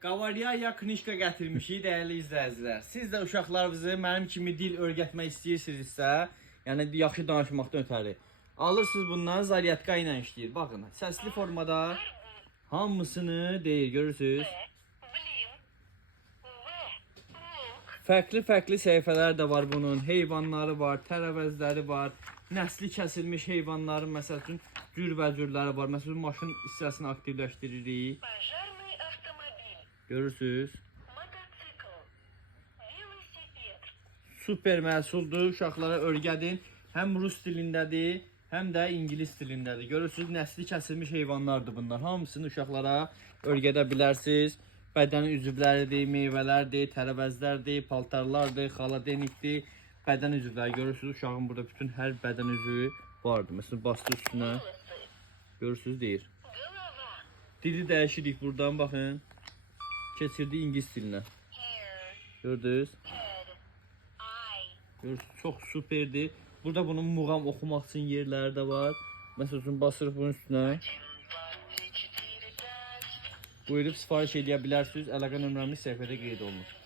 Qavarya knişka gətirmişik dəyərli izləyicilər. Siz də uşaqlarınızı mənim kimi dil öyrətmək istəyirsinizsə, yəni yaxşı danışmaqdan ötəri alırsınız bundan, zaryatka ilə işləyir. Baxın, səsli formada hamısını deyir, görürsüz? Fərqli səhifələr də var bunun. Heyvanları var, tərəvəzləri var, nəsli kəsilmiş heyvanların məsəl üçün cürbəcürləri var. Məsələn, maşın hissəsini aktivləşdiririk. Görürsüz? Super məhsuldur. Uşaqlara öyrədin. Həm rus dilindədir, həm də ingilis dilindədir. Görürsüz, nəsli kəsilmiş heyvanlardır bunlar. Hamısını uşaqlara öyrədə bilərsiniz. Bədən üzvləridir, meyvələrdir, tərəvəzlərdir, paltarlardır, xaladenikdir, bədən üzvləri. Görürsünüz, uşağın burada bütün hər bədən üzvü vardır. Məsələn, bastı üstünə. Görürsünüz, deyir. Dili dəyişirik buradan, baxın. Keçirdi ingilis dilinə. Gördünüz? Görürsünüz, çox superdir. Burada bunun muğam oxumaq üçün yerləri də var. Məsələn, basırıq bunun üstünə. Buyurub sifariş edə bilərsiniz. Əlaqə nömrəmiz səhifədə qeyd olunur.